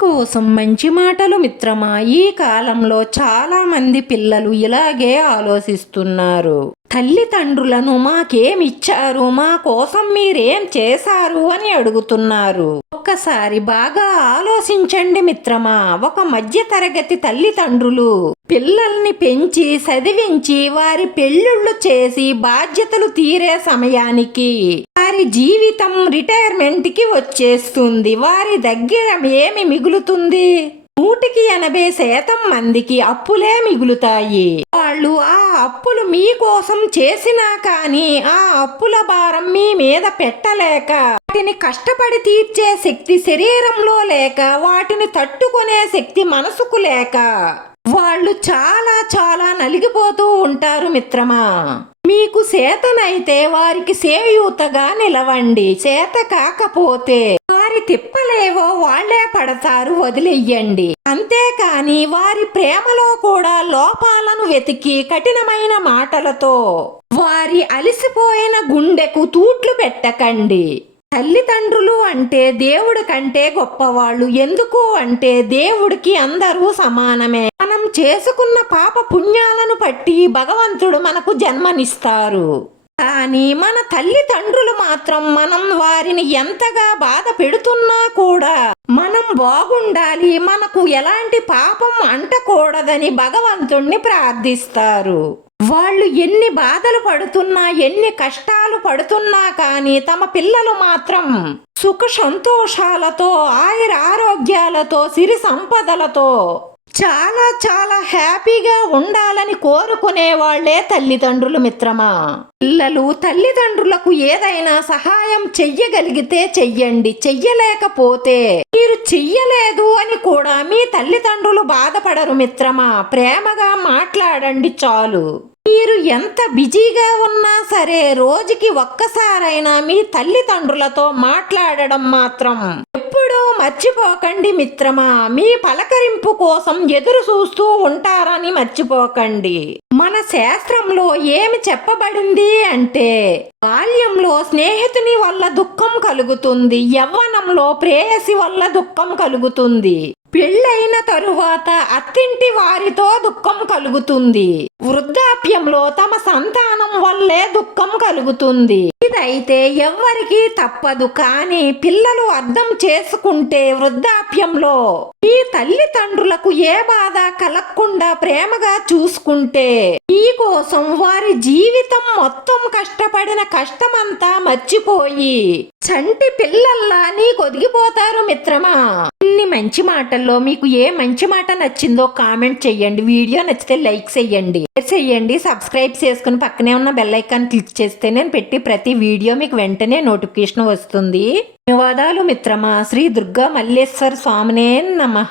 కోసం మంచి మాటలు మిత్రమా? ఈ కాలంలో చాలా మంది పిల్లలు ఇలాగే ఆలోచిస్తున్నారు. తల్లిదండ్రులను మాకేమిచ్చారు? మా కోసం మీరేం చేశారు? అని అడుగుతున్నారు. ఒక్కసారి బాగా ఆలోచించండి మిత్రమా. ఒక మధ్య తరగతి తల్లిదండ్రులు పిల్లల్ని పెంచి చదివించి వారి పెళ్ళిళ్ళు చేసి బాధ్యతలు తీరే సమయానికి వారి జీవితం రిటైర్మెంట్కి వచ్చేస్తుంది. వారి దగ్గర ఏమి మిగులుతుంది? నూటికి ఎనభై శాతం మందికి అప్పులే మిగులుతాయి. వాళ్ళు ఆ అప్పులు మీకోసం చేసినా కానీ ఆ అప్పుల భారం మీ మీద పెట్టలేక వాటిని కష్టపడి తీర్చే శక్తి శరీరంలో లేక వాటిని తట్టుకునే శక్తి మనసుకు లేక వాళ్ళు చాలా చాలా నలిగిపోతూ ఉంటారు మిత్రమా. మీకు చేతనైతే వారికి సేయూతగా నిలవండి. చేత కాకపోతే వారి తిప్పలేవో వాళ్ళే పడతారు వదిలేయండి అంతేకాని వారి ప్రేమలో కూడా లోపాలను వెతికి కఠినమైన మాటలతో వారి అలిసిపోయిన గుండెకు తూట్లు పెట్టకండి. తల్లిదండ్రులు అంటే దేవుడి కంటే గొప్పవాళ్ళు. ఎందుకు అంటే దేవుడికి అందరూ సమానమే. చేసుకున్న పాప పుణ్యాలను బట్టి భగవంతుడు మనకు జన్మనిస్తారు. కానీ మన తల్లిదండ్రులు మాత్రం మనం వారిని ఎంతగా బాధ పెడుతున్నా కూడా మనం బాగుండాలి మనకు ఎలాంటి పాపం అంటకూడదని భగవంతుణ్ణి ప్రార్థిస్తారు. వాళ్ళు ఎన్ని బాధలు పడుతున్నా ఎన్ని కష్టాలు పడుతున్నా కానీ తమ పిల్లలు మాత్రం సుఖ సంతోషాలతో ఆయుర ఆరోగ్యాలతో సిరి సంపదలతో చాలా చాలా హ్యాపీగా ఉండాలని కోరుకునే వాళ్ళే తల్లిదండ్రులు మిత్రమా? పిల్లలు తల్లిదండ్రులకు ఏదైనా సహాయం చెయ్యగలిగితే చెయ్యండి. చెయ్యలేకపోతే మీరు చెయ్యలేదు అని కూడా మీ తల్లిదండ్రులు బాధపడరు మిత్రమా? ప్రేమగా మాట్లాడండి చాలు. మీరు ఎంత బిజీగా ఉన్నా సరే రోజుకి ఒక్కసారైనా మీ తల్లిదండ్రులతో మాట్లాడడం మాత్రం మర్చిపోకండి మిత్రమా. మీ పలకరింపు కోసం ఎదురు చూస్తూ ఉంటారని మర్చిపోకండి. మన శాస్త్రంలో ఏమి చెప్పబడింది అంటే బాల్యంలో స్నేహితుని వల్ల దుఃఖం కలుగుతుంది యవ్వనంలో ప్రేయసి వల్ల దుఃఖం కలుగుతుంది. పెళ్ళైన తరువాత అత్తింటి వారితో దుఃఖం కలుగుతుంది. వృద్ధాప్యంలో తమ సంతానం వల్లే దుఃఖం కలుగుతుంది. ఇదైతే ఎవ్వరికీ తప్పదు కానీ పిల్లలు అర్థం చేసుకుంటే వృద్ధాప్యంలో మీ తల్లిదండ్రులకు ఏ బాధ కలగకుండా ప్రేమగా చూసుకుంటే మీకోసం వారి జీవితం మొత్తం కష్టపడిన కష్టమంతా మర్చిపోయి చంటి పిల్లల్లా నీకు ఒదిగిపోతారు మిత్రమా? ఇన్ని మంచి మాటలు వీడియోలో మీకు ఏ మంచి మాట నచ్చిందో కామెంట్ చేయండి. వీడియో నచ్చితే లైక్ చేయండి. షేర్ చేయండి. సబ్స్క్రైబ్ చేసుకుని పక్కనే ఉన్న బెల్ ఐకాన్ క్లిక్ చేస్తే నేను పెట్టి ప్రతి వీడియో మీకు వెంటనే నోటిఫికేషన్ వస్తుంది. ధన్యవాదాలు మిత్రమా. శ్రీ దుర్గా మల్లేశ్వర స్వామినే నమ.